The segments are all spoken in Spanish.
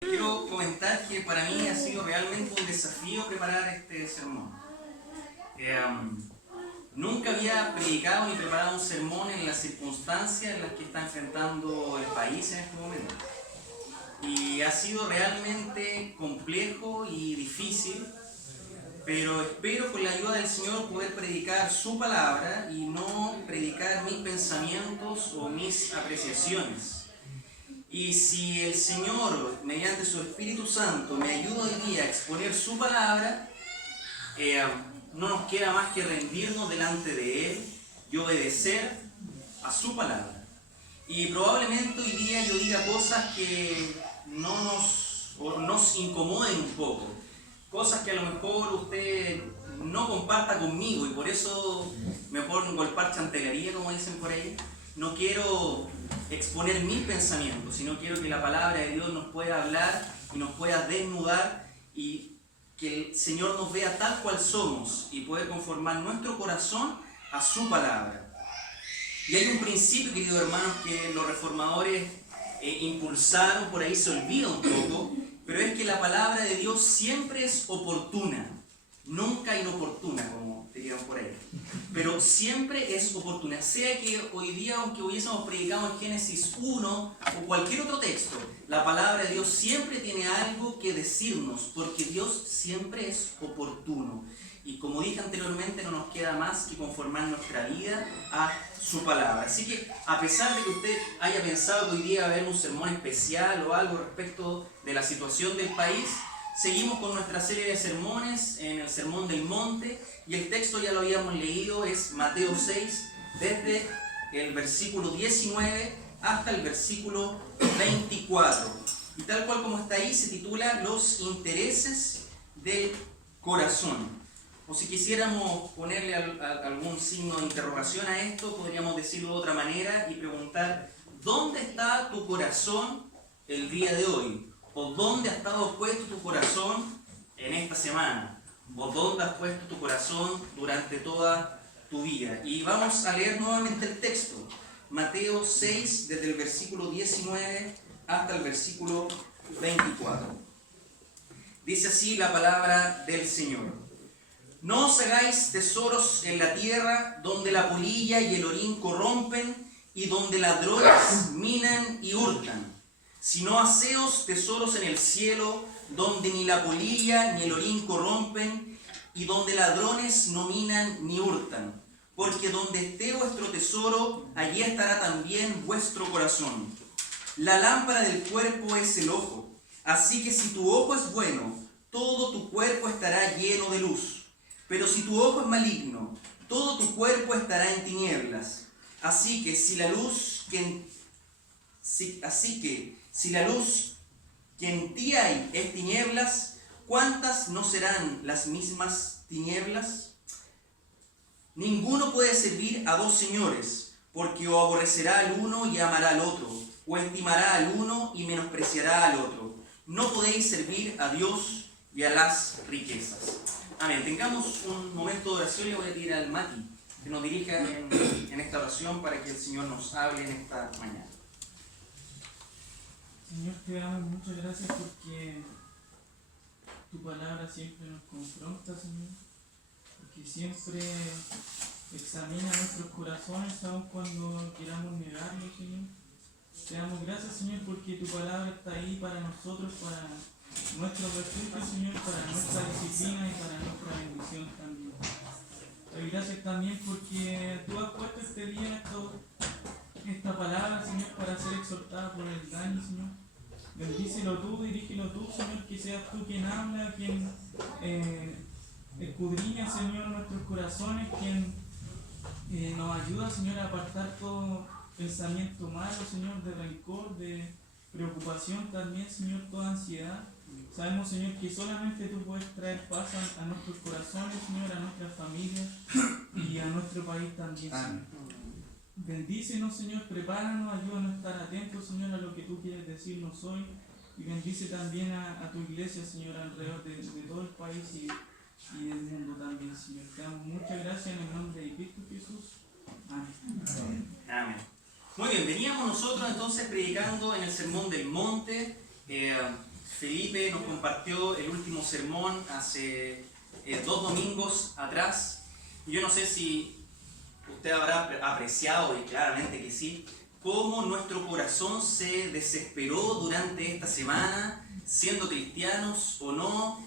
Quiero comentar que para mí ha sido realmente un desafío preparar este sermón. Nunca había predicado ni preparado un sermón en las circunstancias en las que está enfrentando el país en este momento. Y ha sido realmente complejo y difícil, pero espero con la ayuda del Señor poder predicar su palabra y no predicar mis pensamientos o mis apreciaciones. Y si el Señor, mediante su Espíritu Santo, me ayuda hoy día a exponer su palabra, no nos queda más que rendirnos delante de Él y obedecer a su palabra. Y probablemente hoy día yo diga cosas que nos incomoden un poco, cosas que a lo mejor usted no comparta conmigo y por eso me pongo el parche ante la herida, como dicen por ahí. No quiero exponer mis pensamientos, sino quiero que la palabra de Dios nos pueda hablar y nos pueda desnudar y que el Señor nos vea tal cual somos y poder conformar nuestro corazón a su palabra. Y hay un principio, queridos hermanos, que los reformadores impulsaron, por ahí se olvida un poco, pero es que la palabra de Dios siempre es oportuna, nunca inoportuna, como dirían por ahí, pero siempre es oportuna. Sea que hoy día, aunque hubiésemos predicado en Génesis 1 o cualquier otro texto, la palabra de Dios siempre tiene algo que decirnos, porque Dios siempre es oportuno. Y como dije anteriormente, no nos queda más que conformar nuestra vida a su palabra. Así que, a pesar de que usted haya pensado que hoy día va a haber un sermón especial o algo respecto de la situación del país, seguimos con nuestra serie de sermones en el Sermón del Monte, y el texto ya lo habíamos leído, es Mateo 6, desde el versículo 19 hasta el versículo 24. Y tal cual como está ahí, se titula Los intereses del corazón. O si quisiéramos ponerle algún signo de interrogación a esto, podríamos decirlo de otra manera y preguntar: ¿dónde está tu corazón el día de hoy? ¿O dónde ha estado puesto tu corazón en esta semana? ¿O dónde has puesto tu corazón durante toda tu vida? Y vamos a leer nuevamente el texto. Mateo 6, desde el versículo 19 hasta el versículo 24. Dice así la palabra del Señor. No os hagáis tesoros en la tierra, donde la polilla y el orín corrompen, y donde ladrones minan y hurtan, sino haceos tesoros en el cielo, donde ni la polilla ni el orín corrompen, y donde ladrones no minan ni hurtan. Porque donde esté vuestro tesoro, allí estará también vuestro corazón. La lámpara del cuerpo es el ojo. Así que si tu ojo es bueno, todo tu cuerpo estará lleno de luz. Pero si tu ojo es maligno, todo tu cuerpo estará en tinieblas. Así que si la luz que en ti hay es tinieblas, ¿cuántas no serán las mismas tinieblas? Ninguno puede servir a dos señores, porque o aborrecerá al uno y amará al otro, o estimará al uno y menospreciará al otro. No podéis servir a Dios y a las riquezas. Amén. Tengamos un momento de oración y le voy a pedir al Mati que nos dirija en esta oración para que el Señor nos hable en esta mañana. Señor, te damos muchas gracias porque tu palabra siempre nos confronta, Señor, porque siempre examina nuestros corazones aun cuando queramos negarlo, Señor. Te damos gracias, Señor, porque tu palabra está ahí para nosotros, para nuestro refugio, Señor, para nuestra disciplina y para nuestra bendición también. Te doy gracias también porque tú has puesto este día esta palabra, Señor, para ser exhortada por el Dani, Señor. Bendícelo tú, dirígelo tú, Señor, que seas tú quien habla, quien escudriña, Señor, nuestros corazones, quien nos ayuda, Señor, a apartar todo pensamiento malo, Señor, de rencor, de preocupación también, Señor, toda ansiedad. Sabemos, Señor, que solamente tú puedes traer paz a nuestros corazones, Señor, a nuestras familias y a nuestro país también, Señor. Bendícenos, Señor, prepáranos, ayúdanos a estar atentos, Señor, a lo que tú quieres decirnos hoy. Y bendice también a tu iglesia, Señor, alrededor de todo el país y del mundo también, Señor. Te damos muchas gracias en el nombre de Cristo Jesús. Amén. Amén. Muy bien, veníamos nosotros entonces predicando en el Sermón del Monte. Felipe nos compartió el último sermón hace 2 domingos atrás. Yo no sé si usted habrá apreciado, y claramente que sí, cómo nuestro corazón se desesperó durante esta semana, siendo cristianos o no,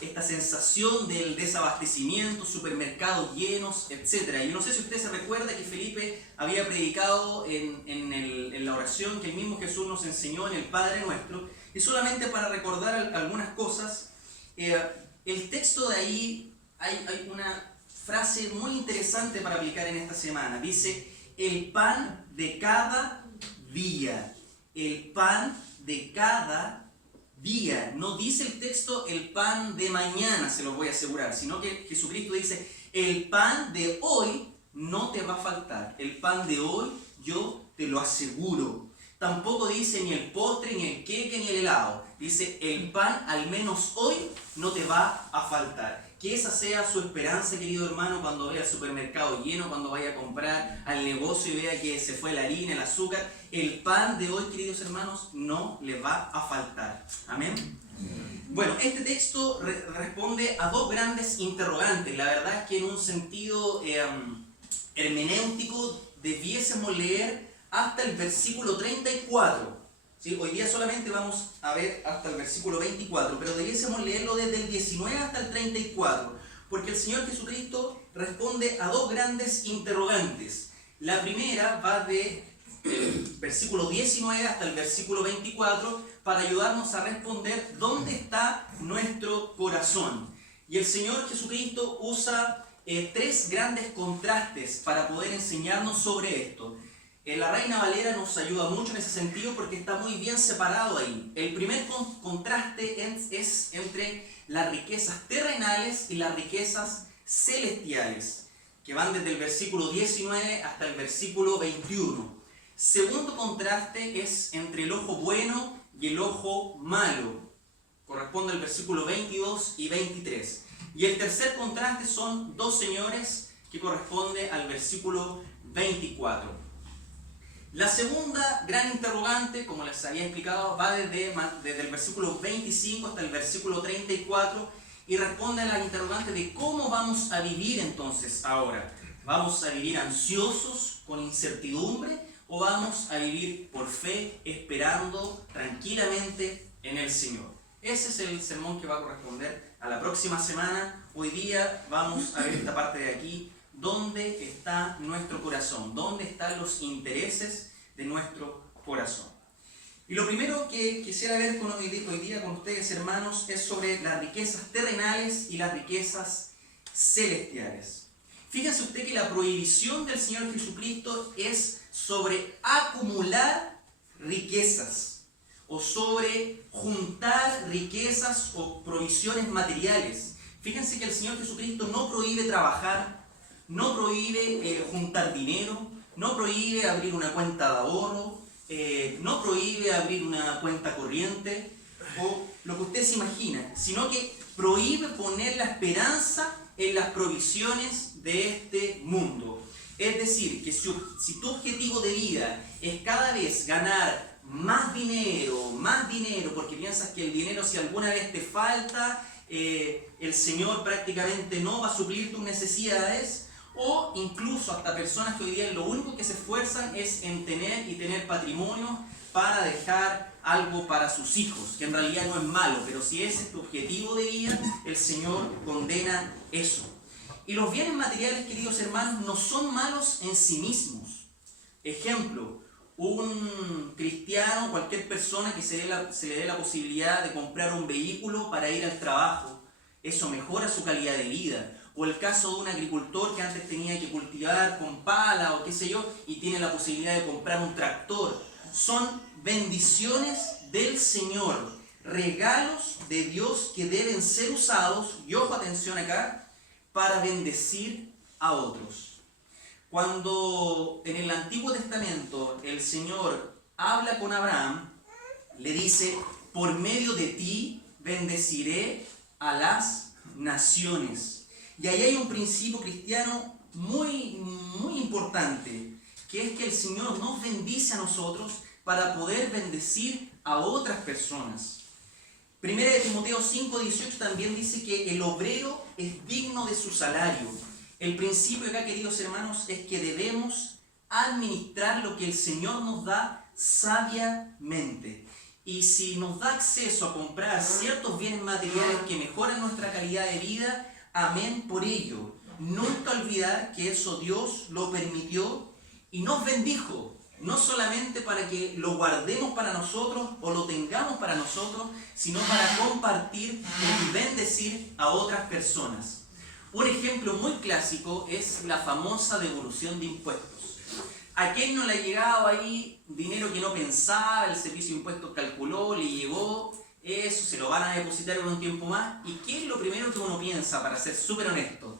esta sensación del desabastecimiento, supermercados llenos, etc. Y no sé si usted se recuerda que Felipe había predicado en la oración que el mismo Jesús nos enseñó en el Padre Nuestro, y solamente para recordar algunas cosas, el texto de ahí, hay una frase muy interesante para aplicar en esta semana. Dice, el pan de cada día. El pan de cada día. No dice el texto el pan de mañana, se lo voy a asegurar, sino que Jesucristo dice, el pan de hoy no te va a faltar. El pan de hoy yo te lo aseguro. Tampoco dice ni el postre, ni el queque, ni el helado. Dice, el pan al menos hoy no te va a faltar. Que esa sea su esperanza, querido hermano, cuando vaya al supermercado lleno, cuando vaya a comprar al negocio y vea que se fue la harina, el azúcar. El pan de hoy, queridos hermanos, no le va a faltar. Amén. Bueno, este texto responde a 2 grandes interrogantes. La verdad es que en un sentido hermenéutico debiésemos leer hasta el versículo 34. ¿Sí? Hoy día solamente vamos a ver hasta el versículo 24, pero debiésemos leerlo desde el 19 hasta el 34, porque el Señor Jesucristo responde a 2 grandes interrogantes. La primera va del versículo 19 hasta el versículo 24 para ayudarnos a responder dónde está nuestro corazón. Y el Señor Jesucristo usa 3 grandes contrastes para poder enseñarnos sobre esto. La Reina Valera nos ayuda mucho en ese sentido porque está muy bien separado ahí. El primer contraste es entre las riquezas terrenales y las riquezas celestiales, que van desde el versículo 19 hasta el versículo 21. Segundo contraste es entre el ojo bueno y el ojo malo. Corresponde al versículo 22 y 23. Y el tercer contraste son 2 señores, que corresponde al versículo 24. La segunda gran interrogante, como les había explicado, va desde el versículo 25 hasta el versículo 34 y responde a la interrogante de cómo vamos a vivir entonces ahora. ¿Vamos a vivir ansiosos, con incertidumbre, o vamos a vivir por fe, esperando tranquilamente en el Señor? Ese es el sermón que va a corresponder a la próxima semana. Hoy día vamos a ver esta parte de aquí. ¿Dónde está nuestro corazón? ¿Dónde están los intereses de nuestro corazón? Y lo primero que quisiera ver hoy día con ustedes, hermanos, es sobre las riquezas terrenales y las riquezas celestiales. Fíjense usted que la prohibición del Señor Jesucristo es sobre acumular riquezas o sobre juntar riquezas o provisiones materiales. Fíjense que el Señor Jesucristo no prohíbe trabajar, no prohíbe juntar dinero, no prohíbe abrir una cuenta de ahorro, no prohíbe abrir una cuenta corriente o lo que usted se imagina, sino que prohíbe poner la esperanza en las provisiones de este mundo. Es decir, que si tu objetivo de vida es cada vez ganar más dinero, porque piensas que el dinero, si alguna vez te falta, el Señor prácticamente no va a suplir tus necesidades, o incluso hasta personas que hoy día lo único que se esfuerzan es en tener patrimonio para dejar algo para sus hijos, que en realidad no es malo, pero si ese es tu objetivo de vida, el Señor condena eso. Y los bienes materiales, queridos hermanos, no son malos en sí mismos. Ejemplo, un cristiano, cualquier persona que se le dé la posibilidad de comprar un vehículo para ir al trabajo, eso mejora su calidad de vida. O el caso de un agricultor que antes tenía que cultivar con pala o qué sé yo, y tiene la posibilidad de comprar un tractor. Son bendiciones del Señor, regalos de Dios que deben ser usados, y ojo, atención acá, para bendecir a otros. Cuando en el Antiguo Testamento el Señor habla con Abraham, le dice, por medio de ti bendeciré a las naciones. Y ahí hay un principio cristiano muy importante, que es que el Señor nos bendice a nosotros para poder bendecir a otras personas. Primera de Timoteo 5:18 también dice que el obrero es digno de su salario. El principio acá, queridos hermanos, es que debemos administrar lo que el Señor nos da sabiamente. Y si nos da acceso a comprar ciertos bienes materiales que mejoran nuestra calidad de vida, amén por ello. Nunca olvidar que eso Dios lo permitió y nos bendijo. No solamente para que lo guardemos para nosotros o lo tengamos para nosotros, sino para compartir y bendecir a otras personas. Un ejemplo muy clásico es la famosa devolución de impuestos. ¿A quién no le ha llegado ahí dinero que no pensaba, el servicio de impuestos calculó, le llegó, eso se lo van a depositar en un tiempo más? ¿Y qué es lo primero que uno piensa, para ser súper honesto?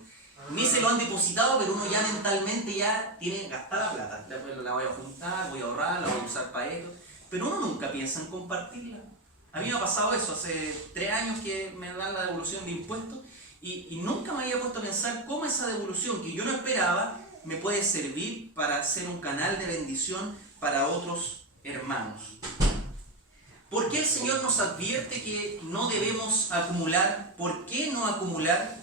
Ni se lo han depositado, pero uno ya mentalmente ya tiene gastada la plata. Después la voy a juntar, voy a ahorrar, la voy a usar para esto. Pero uno nunca piensa en compartirla. A mí me ha pasado eso, hace 3 años que me dan la devolución de impuestos y nunca me había puesto a pensar cómo esa devolución que yo no esperaba me puede servir para ser un canal de bendición para otros hermanos. ¿Por qué el Señor nos advierte que no debemos acumular? ¿Por qué no acumular?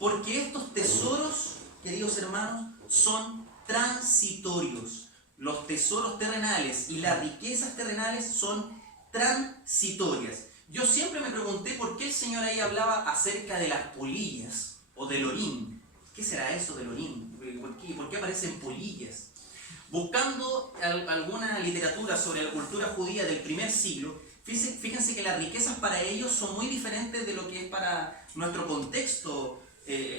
Porque estos tesoros, queridos hermanos, son transitorios. Los tesoros terrenales y las riquezas terrenales son transitorias. Yo siempre me pregunté por qué el Señor ahí hablaba acerca de las polillas o del orín. ¿Qué será eso del orín? ¿Por qué aparecen polillas? Buscando alguna literatura sobre la cultura judía del primer siglo, fíjense que las riquezas para ellos son muy diferentes de lo que es para nuestro contexto.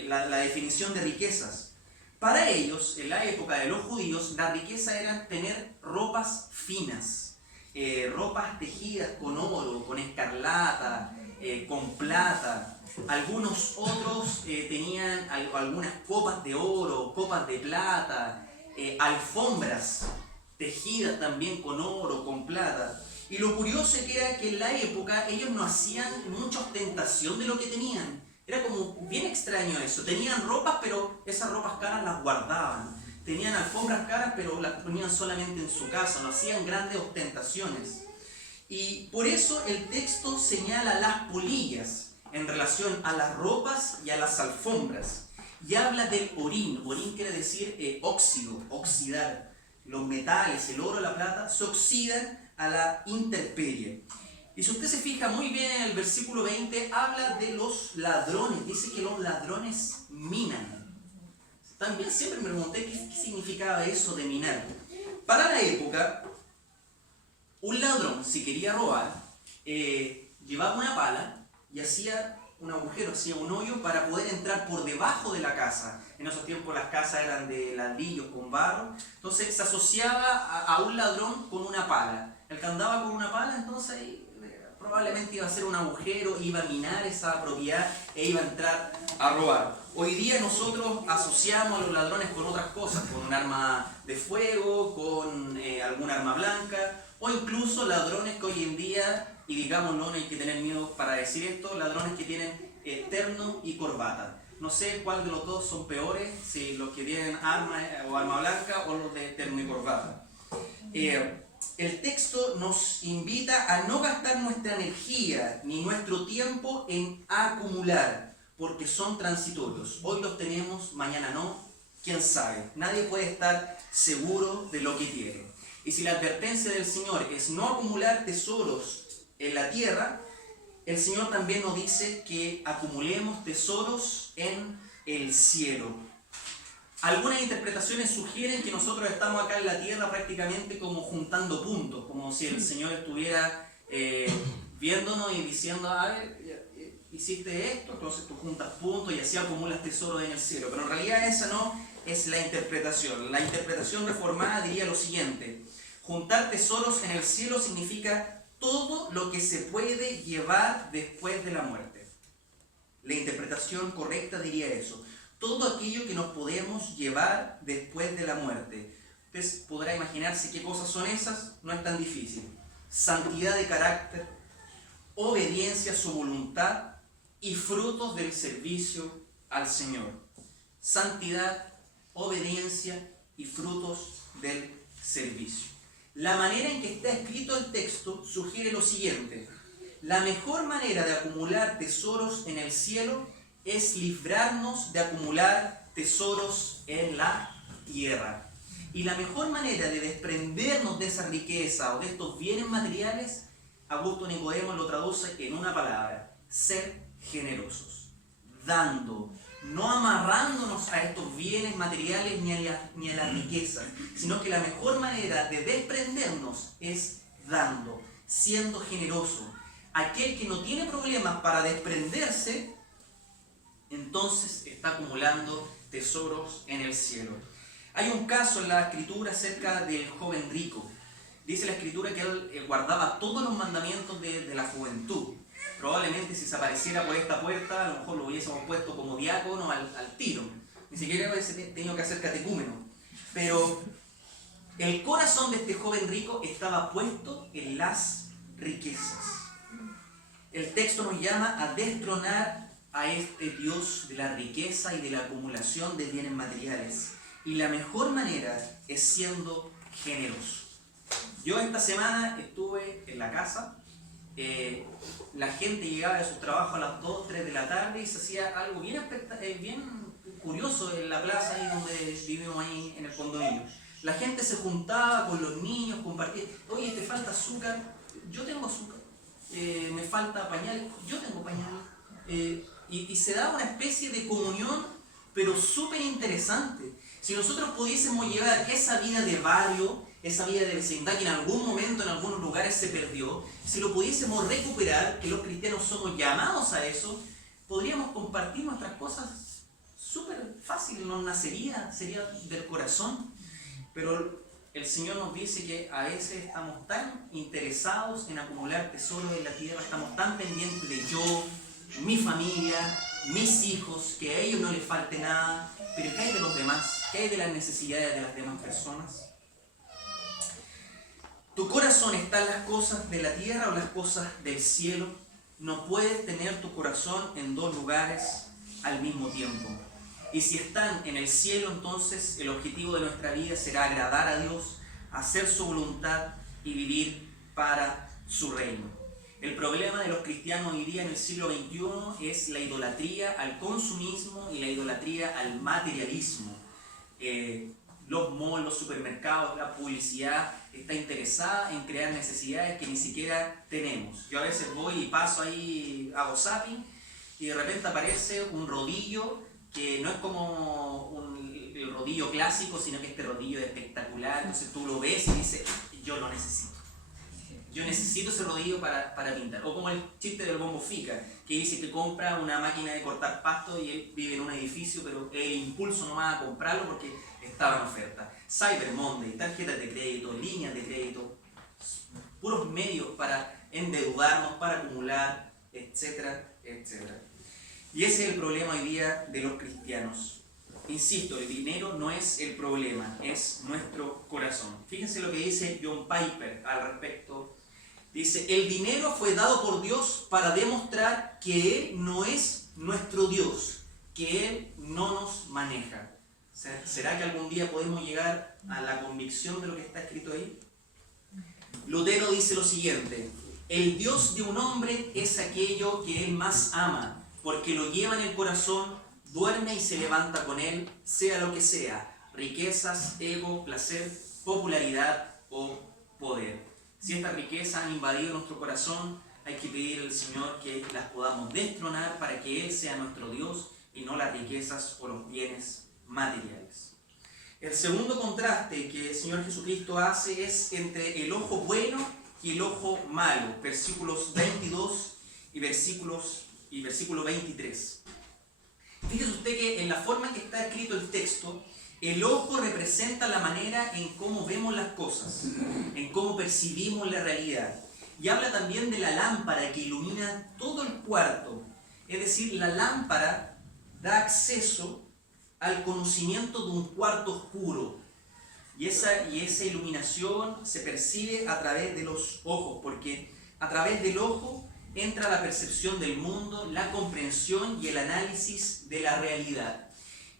La definición de riquezas. Para ellos, en la época de los judíos, la riqueza era tener ropas finas, ropas tejidas con oro, con escarlata, con plata. Algunos otros tenían algunas copas de oro, copas de plata, alfombras tejidas también con oro, con plata. Y lo curioso era que en la época ellos no hacían mucha ostentación de lo que tenían. Era como bien extraño eso. Tenían ropas, pero esas ropas caras las guardaban. Tenían alfombras caras, pero las ponían solamente en su casa. No hacían grandes ostentaciones. Y por eso el texto señala las polillas en relación a las ropas y a las alfombras. Y habla del orín. Orín quiere decir óxido, oxidar. Los metales, el oro, la plata, se oxidan a la intemperie. Y si usted se fija muy bien en el versículo 20, habla de los ladrones. Dice que los ladrones minan. También siempre me pregunté qué significaba eso de minar. Para la época, un ladrón, si quería robar, llevaba una pala y hacía un agujero, hacía un hoyo para poder entrar por debajo de la casa. En esos tiempos las casas eran de ladrillos con barro. Entonces se asociaba a un ladrón con una pala. El que andaba con una pala, entonces probablemente iba a hacer un agujero, iba a minar esa propiedad e iba a entrar a robar. Hoy día nosotros asociamos a los ladrones con otras cosas, con un arma de fuego, con alguna arma blanca, o incluso ladrones que hoy en día, y digamos no hay que tener miedo para decir esto, ladrones que tienen terno y corbata. No sé cuál de los dos son peores, si los que tienen arma o arma blanca o los de terno y corbata. El texto nos invita a no gastar nuestra energía ni nuestro tiempo en acumular, porque son transitorios. Hoy los tenemos, mañana no, quién sabe. Nadie puede estar seguro de lo que tiene. Y si la advertencia del Señor es no acumular tesoros en la tierra, el Señor también nos dice que acumulemos tesoros en el cielo. Algunas interpretaciones sugieren que nosotros estamos acá en la tierra prácticamente como juntando puntos, como si el Señor estuviera viéndonos y diciendo, a ver, hiciste esto, entonces tú juntas puntos y así acumulas tesoros en el cielo. Pero en realidad esa no es la interpretación. La interpretación reformada diría lo siguiente: juntar tesoros en el cielo significa todo lo que se puede llevar después de la muerte. La interpretación correcta diría eso. Todo aquello que nos podemos llevar después de la muerte. Usted podrá imaginarse qué cosas son esas, no es tan difícil. Santidad de carácter, obediencia a su voluntad y frutos del servicio al Señor. Santidad, obediencia y frutos del servicio. La manera en que está escrito el texto sugiere lo siguiente: la mejor manera de acumular tesoros en el cielo es librarnos de acumular tesoros en la tierra. Y la mejor manera de desprendernos de esa riqueza o de estos bienes materiales, Augusto Nicodemo lo traduce en una palabra: ser generosos, dando, no amarrándonos a estos bienes materiales ni a la riqueza, sino que la mejor manera de desprendernos es dando, siendo generoso. Aquel que no tiene problemas para desprenderse, entonces está acumulando tesoros en el cielo. Hay un caso en la Escritura acerca del joven rico. Dice la Escritura que él guardaba todos los mandamientos de la juventud. Probablemente si se apareciera por esta puerta, a lo mejor lo hubiésemos puesto como diácono al tiro. Ni siquiera hubiese tenido que hacer catecúmeno. Pero el corazón de este joven rico estaba puesto en las riquezas. El texto nos llama a destronar a este Dios de la riqueza y de la acumulación de bienes materiales. Y la mejor manera es siendo generoso. Yo esta semana estuve en la casa. La gente llegaba de sus trabajos a las 2, 3 de la tarde y se hacía algo bien curioso en la plaza ahí donde vivimos ahí en el condominio. La gente se juntaba con los niños, compartía. Oye, ¿te falta azúcar? Yo tengo azúcar. Me falta pañal. Yo tengo pañal. Y se daba una especie de comunión, pero súper interesante. Si nosotros pudiésemos llevar esa vida de barrio, esa vida de vecindad que en algún momento, en algunos lugares se perdió, si lo pudiésemos recuperar, que los cristianos somos llamados a eso, podríamos compartir nuestras cosas súper fácil, nos nacería, sería del corazón. Pero el Señor nos dice que a veces estamos tan interesados en acumular tesoros en la tierra, estamos tan pendientes de yo, mi familia, mis hijos, que a ellos no les falte nada. Pero ¿qué hay de los demás? ¿Qué hay de las necesidades de las demás personas? ¿Tu corazón está en las cosas de la tierra o las cosas del cielo? No puedes tener tu corazón en dos lugares al mismo tiempo. Y si están en el cielo, entonces el objetivo de nuestra vida será agradar a Dios, hacer su voluntad y vivir para su reino. El problema de los cristianos hoy día en el siglo XXI es la idolatría al consumismo y la idolatría al materialismo. Los malls, los supermercados, la publicidad está interesada en crear necesidades que ni siquiera tenemos. Yo a veces voy y paso ahí, hago zapping, y de repente aparece un rodillo que no es como el rodillo clásico, sino que este rodillo es espectacular. Entonces tú lo ves y dices, yo lo necesito. Yo necesito ese rodillo para pintar. O como el chiste del Bombo Fica, que dice que compra una máquina de cortar pasto y él vive en un edificio, pero el impulso no va a comprarlo porque estaba en oferta. Cyber Monday, tarjetas de crédito, líneas de crédito, puros medios para endeudarnos, para acumular, etcétera, etcétera. Y ese es el problema hoy día de los cristianos. Insisto, el dinero no es el problema, es nuestro corazón. Fíjense lo que dice John Piper al respecto. Dice, el dinero fue dado por Dios para demostrar que Él no es nuestro Dios, que Él no nos maneja. ¿Será que algún día podemos llegar a la convicción de lo que está escrito ahí? Lutero dice lo siguiente, el Dios de un hombre es aquello que él más ama, porque lo lleva en el corazón, duerme y se levanta con él, sea lo que sea, riquezas, ego, placer, popularidad o poder. Si estas riquezas han invadido nuestro corazón, hay que pedir al Señor que las podamos destronar para que Él sea nuestro Dios y no las riquezas o los bienes materiales. El segundo contraste que el Señor Jesucristo hace es entre el ojo bueno y el ojo malo, versículos 22 y versículo 23. Fíjese usted que en la forma en que está escrito el texto, el ojo representa la manera en cómo vemos las cosas, en cómo percibimos la realidad. Y habla también de la lámpara que ilumina todo el cuarto. Es decir, la lámpara da acceso al conocimiento de un cuarto oscuro. Y esa iluminación se percibe a través de los ojos, porque a través del ojo entra la percepción del mundo, la comprensión y el análisis de la realidad.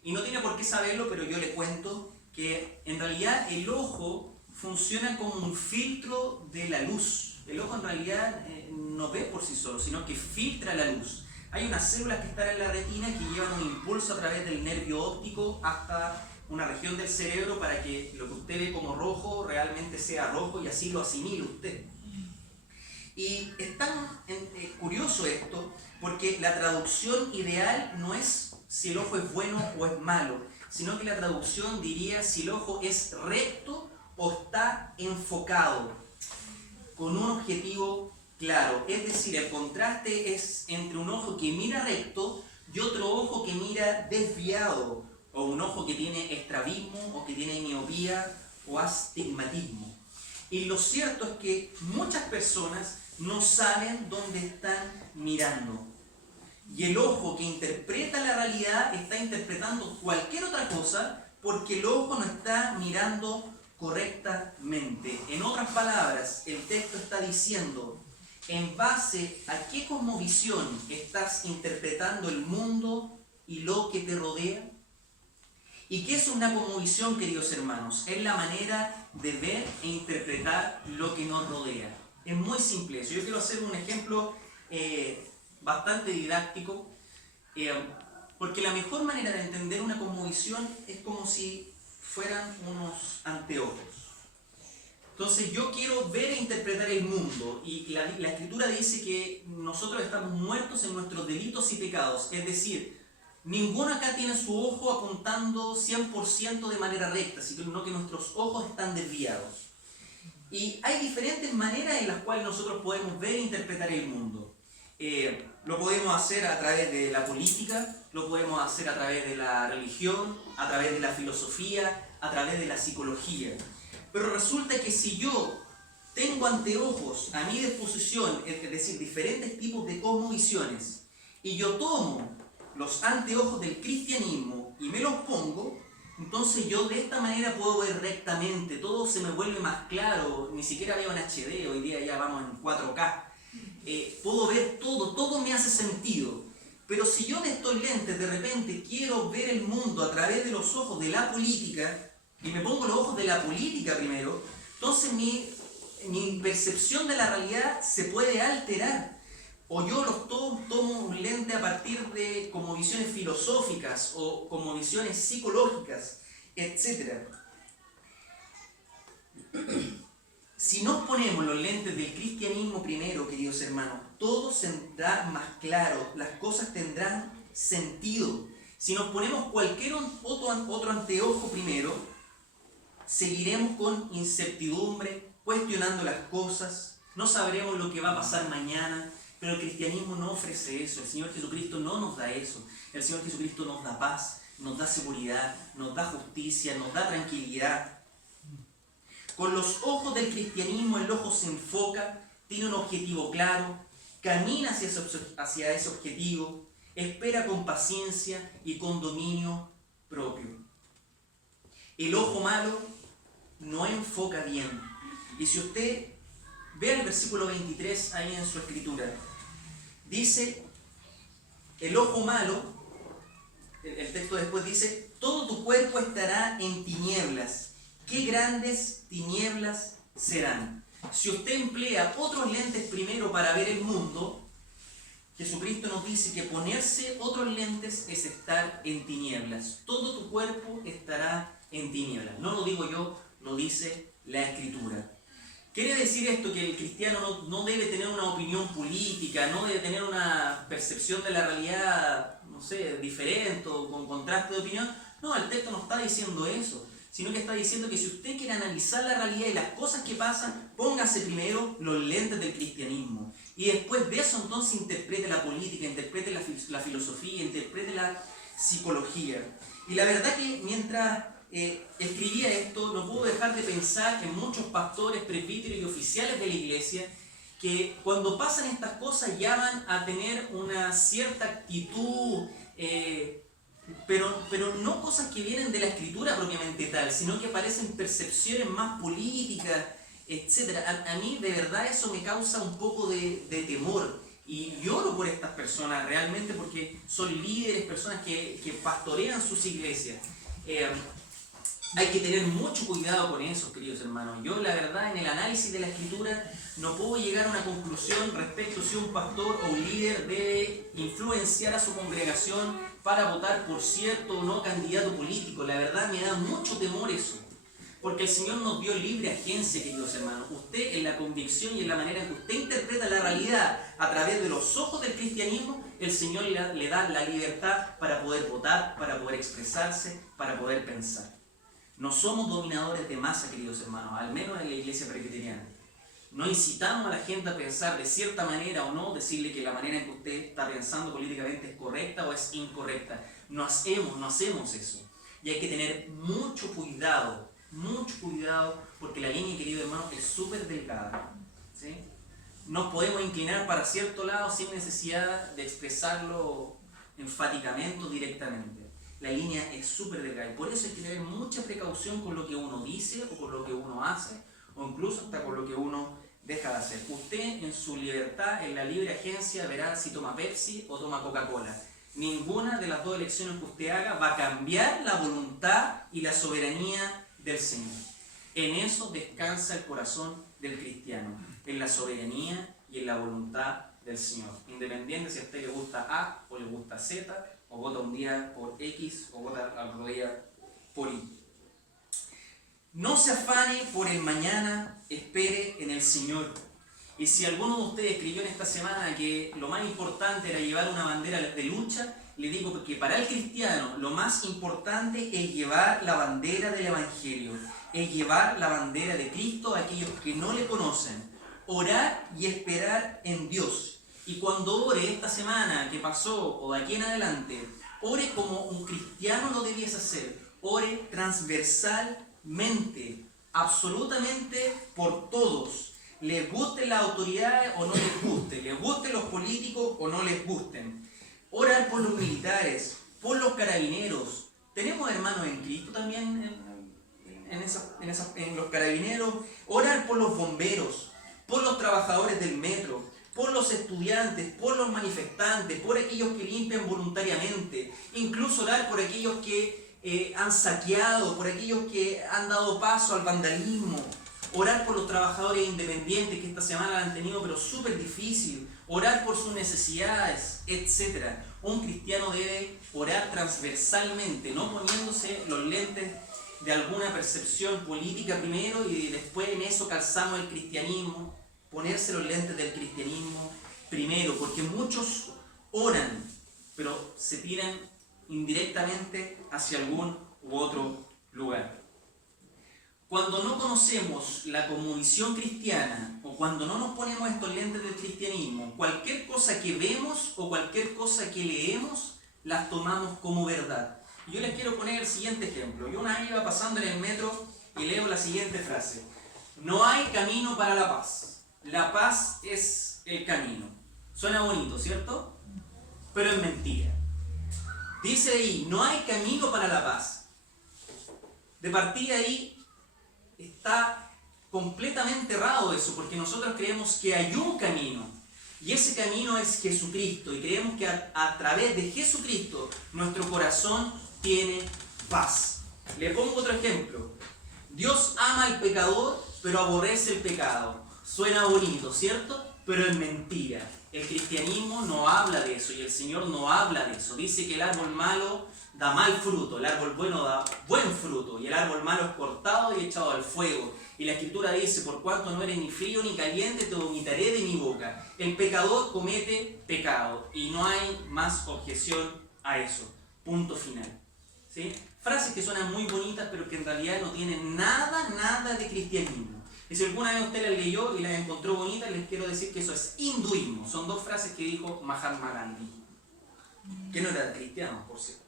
Y no tiene por qué saberlo, pero yo le cuento que en realidad el ojo funciona como un filtro de la luz. El ojo en realidad no ve por sí solo, sino que filtra la luz. Hay unas células que están en la retina que llevan un impulso a través del nervio óptico hasta una región del cerebro para que lo que usted ve como rojo realmente sea rojo y así lo asimile usted. Y es tan curioso esto porque la traducción ideal no es si el ojo es bueno o es malo, sino que la traducción diría si el ojo es recto o está enfocado con un objetivo claro. Es decir, el contraste es entre un ojo que mira recto y otro ojo que mira desviado, o un ojo que tiene estrabismo o que tiene miopía o astigmatismo. Y lo cierto es que muchas personas no saben dónde están mirando. Y el ojo que interpreta la realidad está interpretando cualquier otra cosa porque el ojo no está mirando correctamente. En otras palabras, el texto está diciendo, en base a qué cosmovisión estás interpretando el mundo y lo que te rodea. ¿Y qué es una cosmovisión, queridos hermanos? Es la manera de ver e interpretar lo que nos rodea. Es muy simple eso. Yo quiero hacer un ejemplo bastante didáctico, porque la mejor manera de entender una cosmovisión es como si fueran unos anteojos. Entonces yo quiero ver e interpretar el mundo, y la Escritura dice que nosotros estamos muertos en nuestros delitos y pecados, es decir, ninguno acá tiene su ojo apuntando 100% de manera recta, sino que nuestros ojos están desviados. Y hay diferentes maneras en las cuales nosotros podemos ver e interpretar el mundo. Lo podemos hacer a través de la política, lo podemos hacer a través de la religión, a través de la filosofía, a través de la psicología. Pero resulta que si yo tengo anteojos a mi disposición, es decir, diferentes tipos de cosmovisiones, y yo tomo los anteojos del cristianismo y me los pongo, entonces yo de esta manera puedo ver rectamente, todo se me vuelve más claro, ni siquiera veo en HD, hoy día ya vamos en 4K, puedo ver todo me hace sentido. Pero si yo de estos lentes de repente quiero ver el mundo a través de los ojos de la política, y me pongo los ojos de la política primero, entonces mi percepción de la realidad se puede alterar. O yo los tomo un lente a partir de como visiones filosóficas o como visiones psicológicas, etc. Si nos ponemos los lentes del cristianismo primero, queridos hermanos, todo será más claro, las cosas tendrán sentido. Si nos ponemos cualquier otro anteojo primero, seguiremos con incertidumbre, cuestionando las cosas, no sabremos lo que va a pasar mañana. Pero el cristianismo no ofrece eso, el Señor Jesucristo no nos da eso. El Señor Jesucristo nos da paz, nos da seguridad, nos da justicia, nos da tranquilidad. Con los ojos del cristianismo el ojo se enfoca, tiene un objetivo claro, camina hacia ese objetivo, espera con paciencia y con dominio propio. El ojo malo no enfoca bien. Y si usted ve el versículo 23 ahí en su escritura, dice, el ojo malo, el texto después dice, todo tu cuerpo estará en tinieblas. ¿Qué grandes tinieblas serán? Si usted emplea otros lentes primero para ver el mundo, Jesucristo nos dice que ponerse otros lentes es estar en tinieblas. Todo tu cuerpo estará en tinieblas. No lo digo yo, lo dice la Escritura. ¿Quiere decir esto que el cristiano no debe tener una opinión política, no debe tener una percepción de la realidad, no sé, diferente o con contraste de opinión? No, el texto no está diciendo eso, sino que está diciendo que si usted quiere analizar la realidad y las cosas que pasan, póngase primero los lentes del cristianismo. Y después de eso entonces interprete la política, interprete la filosofía, interprete la psicología. Y la verdad que mientras escribía esto, no puedo dejar de pensar en muchos pastores, presbíteros y oficiales de la iglesia que cuando pasan estas cosas llaman a tener una cierta actitud, pero no cosas que vienen de la Escritura propiamente tal, sino que parecen percepciones más políticas, etc. A mí de verdad eso me causa un poco de temor. Y lloro por estas personas realmente porque son líderes, personas que pastorean sus iglesias. Hay que tener mucho cuidado con eso, queridos hermanos. Yo, la verdad, en el análisis de la Escritura no puedo llegar a una conclusión respecto si un pastor o un líder debe influenciar a su congregación para votar por cierto o no candidato político. La verdad me da mucho temor eso. Porque el Señor nos dio libre agencia, queridos hermanos. Usted, en la convicción y en la manera en que usted interpreta la realidad a través de los ojos del cristianismo, el Señor le da la libertad para poder votar, para poder expresarse, para poder pensar. No somos dominadores de masa, queridos hermanos, al menos en la iglesia presbiteriana. No incitamos a la gente a pensar de cierta manera o no, decirle que la manera en que usted está pensando políticamente es correcta o es incorrecta. No hacemos eso. Y hay que tener mucho cuidado, porque la línea, querido hermano, es súper delgada. ¿Sí? Nos podemos inclinar para cierto lado sin necesidad de expresarlo enfáticamente o directamente. La línea es súper delgada y por eso hay que tener mucha precaución con lo que uno dice o con lo que uno hace o incluso hasta con lo que uno deja de hacer. Usted en su libertad, en la libre agencia, verá si toma Pepsi o toma Coca-Cola. Ninguna de las dos elecciones que usted haga va a cambiar la voluntad y la soberanía del Señor. En eso descansa el corazón del cristiano, en la soberanía y en la voluntad del Señor. Independiente si a usted le gusta A o le gusta Z, o vota un día por X o vota al otro día por Y. No se afane por el mañana, espere en el Señor. Y si alguno de ustedes creyó en esta semana que lo más importante era llevar una bandera de lucha, le digo que para el cristiano lo más importante es llevar la bandera del Evangelio, es llevar la bandera de Cristo a aquellos que no le conocen, orar y esperar en Dios. Y cuando ore esta semana que pasó o de aquí en adelante, ore como un cristiano lo debiese hacer, ore transversalmente, absolutamente por todos. Les gusten las autoridades o no les gusten, les gusten los políticos o no les gusten. Orar por los militares, por los carabineros. Tenemos hermanos en Cristo también en los carabineros. Orar por los bomberos, por los trabajadores del metro, por los estudiantes, por los manifestantes, por aquellos que limpian voluntariamente. Incluso orar por aquellos que han saqueado, por aquellos que han dado paso al vandalismo. Orar por los trabajadores independientes que esta semana la han tenido pero súper difícil. Orar por sus necesidades, etc. Un cristiano debe orar transversalmente, no poniéndose los lentes de alguna percepción política primero y después en eso calzamos el cristianismo. Ponerse los lentes del cristianismo primero, porque muchos oran, pero se tiran indirectamente hacia algún u otro lugar. Cuando no conocemos la cosmovisión cristiana o cuando no nos ponemos estos lentes del cristianismo, cualquier cosa que vemos o cualquier cosa que leemos, las tomamos como verdad. Y yo les quiero poner el siguiente ejemplo. Yo una vez iba pasando en el metro y leo la siguiente frase. No hay camino para la paz. La paz es el camino. Suena bonito, ¿cierto? Pero es mentira. Dice ahí, no hay camino para la paz. De partida ahí está completamente errado eso, porque nosotros creemos que hay un camino, y ese camino es Jesucristo, y creemos que a través de Jesucristo nuestro corazón tiene paz. Le pongo otro ejemplo. Dios ama al pecador, pero aborrece el pecado. Suena bonito, ¿cierto? Pero es mentira. El cristianismo no habla de eso, y el Señor no habla de eso. Dice que el árbol malo da mal fruto, el árbol bueno da buen fruto, y el árbol malo es cortado y echado al fuego. Y la Escritura dice, por cuanto no eres ni frío ni caliente, te vomitaré de mi boca. El pecador comete pecado, y no hay más objeción a eso. Punto final. ¿Sí? Frases que suenan muy bonitas, pero que en realidad no tienen nada de cristianismo. Y si alguna vez usted las leyó y las encontró bonitas, les quiero decir que eso es hinduismo. Son dos frases que dijo Mahatma Gandhi, que no era cristiano, por cierto.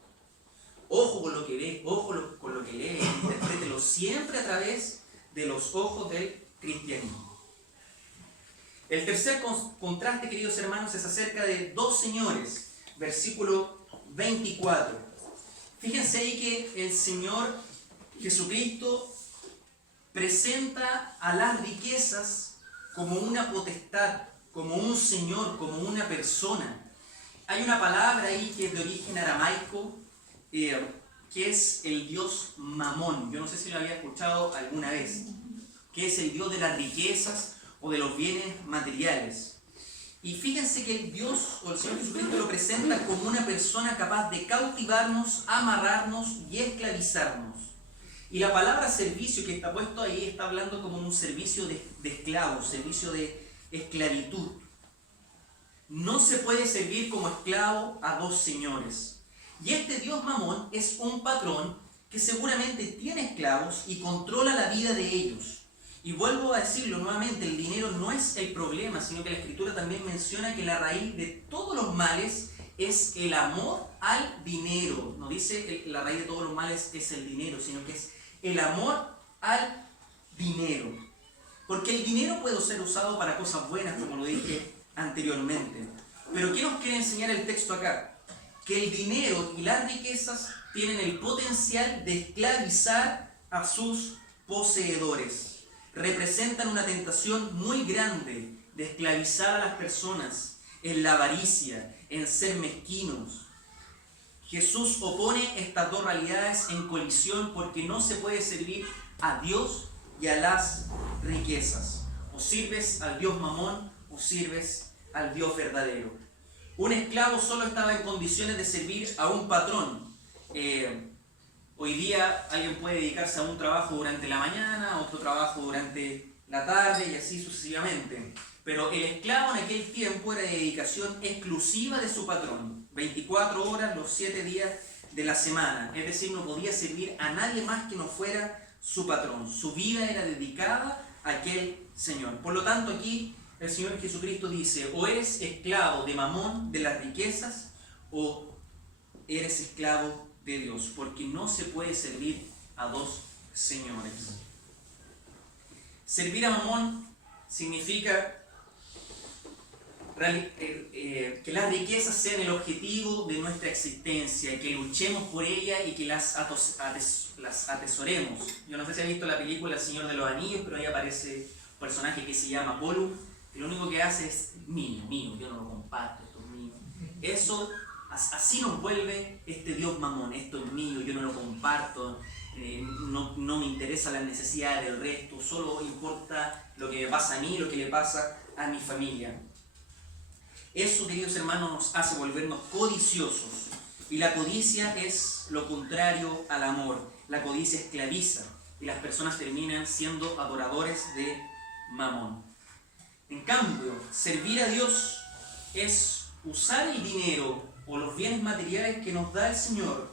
Ojo con lo que ve, ojo con lo que lee, interprételo siempre a través de los ojos del cristianismo. El tercer contraste, queridos hermanos, es acerca de dos señores, versículo 24. Fíjense ahí que el Señor Jesucristo presenta a las riquezas como una potestad, como un señor, como una persona. Hay una palabra ahí que es de origen aramaico, que es el dios Mamón. Yo no sé si lo había escuchado alguna vez. Que es el dios de las riquezas o de los bienes materiales. Y fíjense que el Dios o el Señor Jesucristo lo presenta como una persona capaz de cautivarnos, amarrarnos y esclavizarnos. Y la palabra servicio que está puesto ahí está hablando como un servicio de esclavo, servicio de esclavitud. No se puede servir como esclavo a dos señores. Y este Dios Mamón es un patrón que seguramente tiene esclavos y controla la vida de ellos. Y vuelvo a decirlo nuevamente, el dinero no es el problema, sino que la Escritura también menciona que la raíz de todos los males es el amor al dinero. No dice la raíz de todos los males es el dinero, sino que es el amor al dinero. Porque el dinero puede ser usado para cosas buenas, como lo dije anteriormente. Pero ¿qué nos quiere enseñar el texto acá? Que el dinero y las riquezas tienen el potencial de esclavizar a sus poseedores. Representan una tentación muy grande de esclavizar a las personas en la avaricia, en ser mezquinos. Jesús opone estas dos realidades en colisión porque no se puede servir a Dios y a las riquezas. O sirves al Dios Mamón o sirves al Dios verdadero. Un esclavo solo estaba en condiciones de servir a un patrón. Hoy día alguien puede dedicarse a un trabajo durante la mañana, a otro trabajo durante la tarde y así sucesivamente. Pero el esclavo en aquel tiempo era de dedicación exclusiva de su patrón. 24 horas los 7 días de la semana. Es decir, no podía servir a nadie más que no fuera su patrón. Su vida era dedicada a aquel Señor. Por lo tanto, aquí el Señor Jesucristo dice, o eres esclavo de Mamón, de las riquezas, o eres esclavo de Dios, porque no se puede servir a dos señores. Servir a Mamón significa que las riquezas sean el objetivo de nuestra existencia, que luchemos por ellas y que las atesoremos. Yo no sé si han visto la película El Señor de los Anillos, pero ahí aparece un personaje que se llama Gollum, que lo único que hace es mío, yo no lo comparto, esto es mío. Eso, así nos vuelve este Dios Mamón, esto es mío, yo no lo comparto, no me interesan las necesidades del resto, solo importa lo que me pasa a mí, lo que le pasa a mi familia. Eso, queridos hermanos, nos hace volvernos codiciosos. Y la codicia es lo contrario al amor. La codicia esclaviza y las personas terminan siendo adoradores de Mamón. En cambio, servir a Dios es usar el dinero o los bienes materiales que nos da el Señor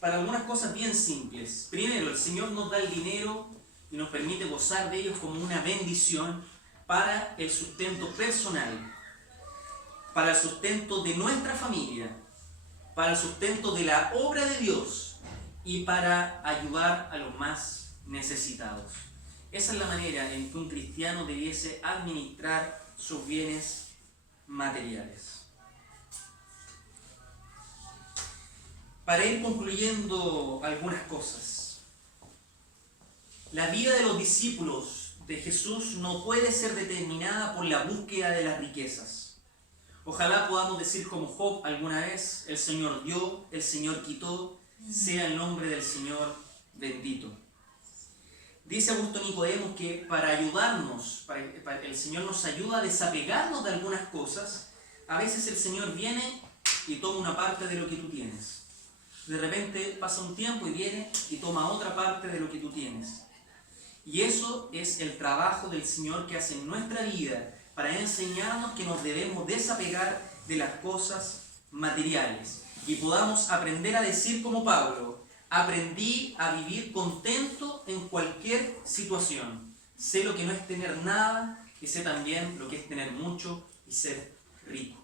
para algunas cosas bien simples. Primero, el Señor nos da el dinero y nos permite gozar de ellos como una bendición para el sustento personal, para el sustento de nuestra familia, para el sustento de la obra de Dios y para ayudar a los más necesitados. Esa es la manera en que un cristiano debiese administrar sus bienes materiales. Para ir concluyendo algunas cosas, la vida de los discípulos de Jesús no puede ser determinada por la búsqueda de las riquezas. Ojalá podamos decir como Job alguna vez, el Señor dio, el Señor quitó, sea el nombre del Señor bendito. Dice Augusto Nicodemos que para ayudarnos, el Señor nos ayuda a desapegarnos de algunas cosas. A veces el Señor viene y toma una parte de lo que tú tienes. De repente pasa un tiempo y viene y toma otra parte de lo que tú tienes. Y eso es el trabajo del Señor que hace en nuestra vida para enseñarnos que nos debemos desapegar de las cosas materiales y podamos aprender a decir como Pablo, aprendí a vivir contento en cualquier situación. Sé lo que no es tener nada y sé también lo que es tener mucho y ser rico.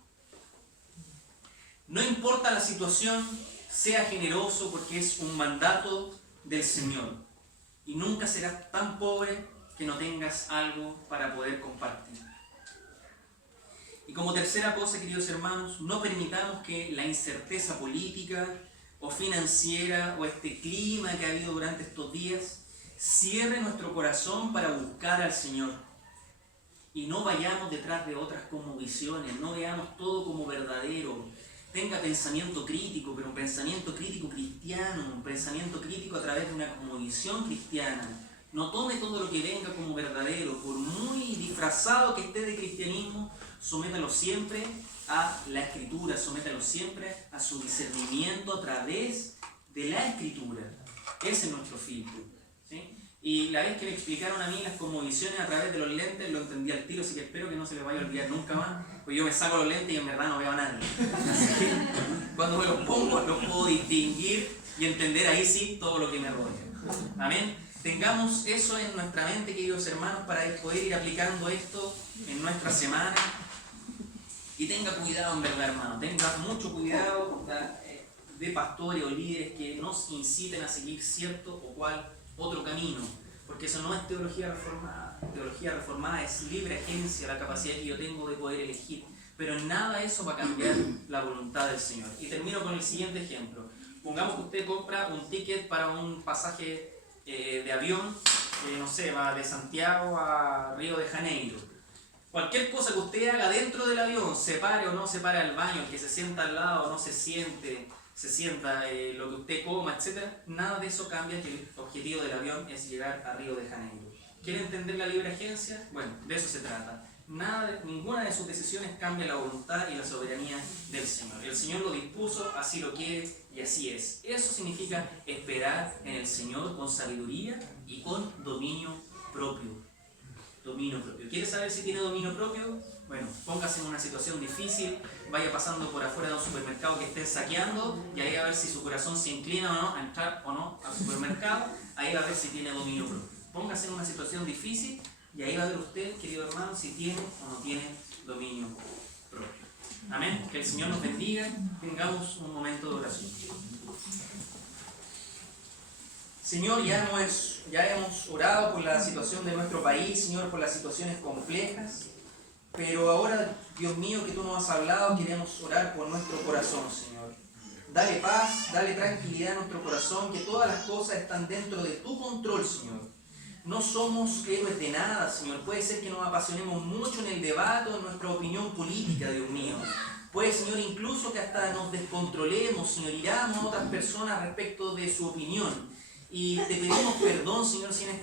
No importa la situación, sea generoso porque es un mandato del Señor. Y nunca serás tan pobre que no tengas algo para poder compartir. Y como tercera cosa, queridos hermanos, no permitamos que la incerteza política o financiera o este clima que ha habido durante estos días cierre nuestro corazón para buscar al Señor. Y no vayamos detrás de otras cosmovisiones, no veamos todo como verdadero. tenga pensamiento crítico, pero un pensamiento crítico cristiano, un pensamiento crítico a través de una cosmovisión cristiana. No tome todo lo que venga como verdadero, por muy disfrazado que esté de cristianismo, sométalo siempre a la Escritura, sométalo siempre a su discernimiento a través de la Escritura. Ese es nuestro filtro, ¿sí? Y la vez que me explicaron a mí las cosmovisiones a través de los lentes, lo entendí al tiro, así que espero que no se les vaya a olvidar nunca más, pues yo me saco los lentes y en verdad no veo a nadie. Así que cuando me los pongo, los puedo distinguir y entender ahí sí todo lo que me rodea. Amén. Tengamos eso en nuestra mente, queridos hermanos, para poder ir aplicando esto en nuestra semana. Y tenga cuidado, en verdad, hermano, tenga mucho cuidado de pastores o líderes que nos inciten a seguir cierto o cual otro camino, porque eso no es teología reformada. Teología reformada es libre agencia, la capacidad que yo tengo de poder elegir, pero en nada eso va a cambiar la voluntad del Señor. Y termino con el siguiente ejemplo. Pongamos que usted compra un ticket para un pasaje de avión, no sé, va de Santiago a Río de Janeiro. Cualquier cosa que usted haga dentro del avión, se pare o no se pare al baño, que se sienta al lado o no se sienta lo que usted coma, etc., nada de eso cambia, que el objetivo del avión es llegar a Río de Janeiro. ¿Quiere entender la libre agencia? Bueno, de eso se trata. Ninguna de sus decisiones cambia la voluntad y la soberanía del Señor. El Señor lo dispuso, así lo quiere y así es. Eso significa esperar en el Señor con sabiduría y con dominio propio. Dominio propio. ¿Quiere saber si tiene dominio propio? Bueno, póngase en una situación difícil, vaya pasando por afuera de un supermercado que estén saqueando y ahí a ver si su corazón se inclina o no a entrar o no al supermercado, ahí va a ver si tiene dominio propio. Póngase en una situación difícil y ahí va a ver usted, querido hermano, si tiene o no tiene dominio propio. Amén. Que el Señor nos bendiga. Tengamos un momento de oración. Señor, ya hemos orado por la situación de nuestro país, Señor, por las situaciones complejas. Pero ahora, Dios mío, que tú nos has hablado, queremos orar por nuestro corazón, Señor. Dale paz, dale tranquilidad a nuestro corazón, que todas las cosas están dentro de tu control, Señor. No somos héroes de nada, Señor. Puede ser que nos apasionemos mucho en el debate, en nuestra opinión política, Dios mío. Puede, Señor, incluso que hasta nos descontrolemos, Señor, iramos a otras personas respecto de su opinión. Y te pedimos perdón, Señor, si en